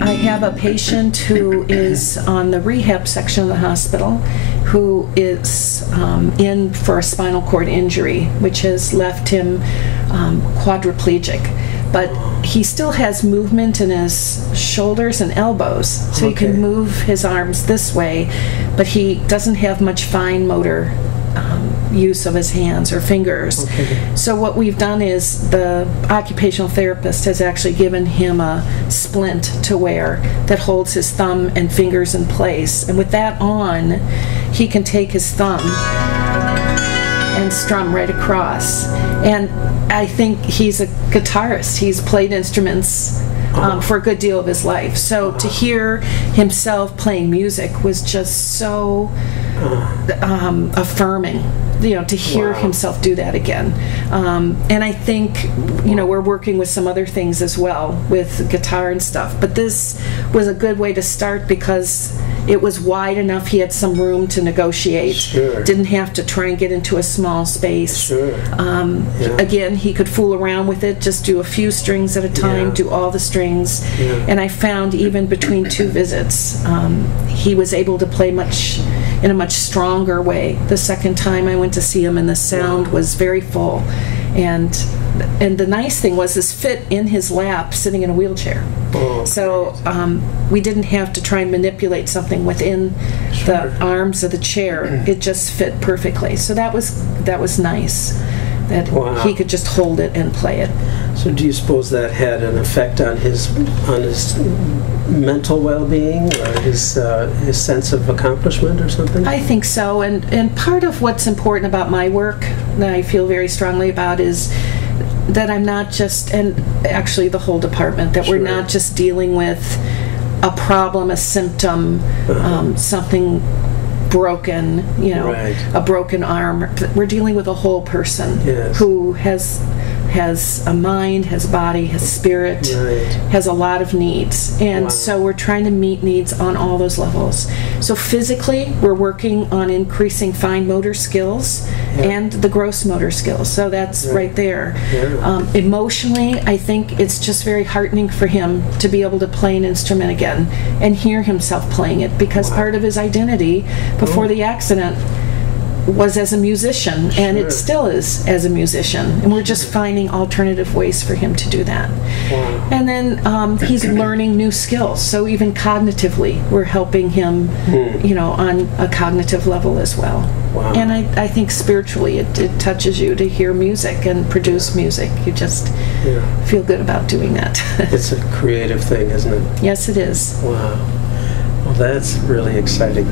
I have a patient who is on the rehab section of the hospital who is in for a spinal cord injury, which has left him quadraplegic. But he still has movement in his shoulders and elbows, so he can move his arms this way, but he doesn't have much fine motor use of his hands or fingers. So what we've done is the occupational therapist has actually given him a splint to wear that holds his thumb and fingers in place, and with that on, he can take his thumb and strum right across. And I think he's a guitarist. He's played instruments for a good deal of his life. So to hear himself playing music was just so affirming, you know, to hear himself do that again. And I think, you know, we're working with some other things as well with guitar and stuff, but this was a good way to start because it was wide enough. He had some room to negotiate. Didn't have to try and get into a small space. Again, he could fool around with it, just do a few strings at a time, do all the strings. And I found even between 2 visits, he was able to play in a much stronger way. The second time I went to see him, and the sound was very full. And the nice thing was this fit in his lap sitting in a wheelchair. So we didn't have to try and manipulate something within the arms of the chair. It just fit perfectly. So that was nice, that he could just hold it and play it. So do you suppose that had an effect on his mental well-being or his sense of accomplishment or something? I think so, and part of what's important about my work that I feel very strongly about is that I'm not just, and actually the whole department, that we're not just dealing with a problem, a symptom, something broken, you know, a broken arm. We're dealing with a whole person who has a mind, has a body, has spirit, has a lot of needs. And so we're trying to meet needs on all those levels. So physically, we're working on increasing fine motor skills and the gross motor skills. So that's right there. Emotionally, I think it's just very heartening for him to be able to play an instrument again and hear himself playing it, because part of his identity before the accident was as a musician, and it still is as a musician, and we're just finding alternative ways for him to do that. And then he's learning new skills, so even cognitively we're helping him, you know, on a cognitive level as well. And I think spiritually it touches you to hear music and produce music. You just feel good about doing that. It's a creative thing, isn't it? Yes, it is. Wow. Well, that's really exciting.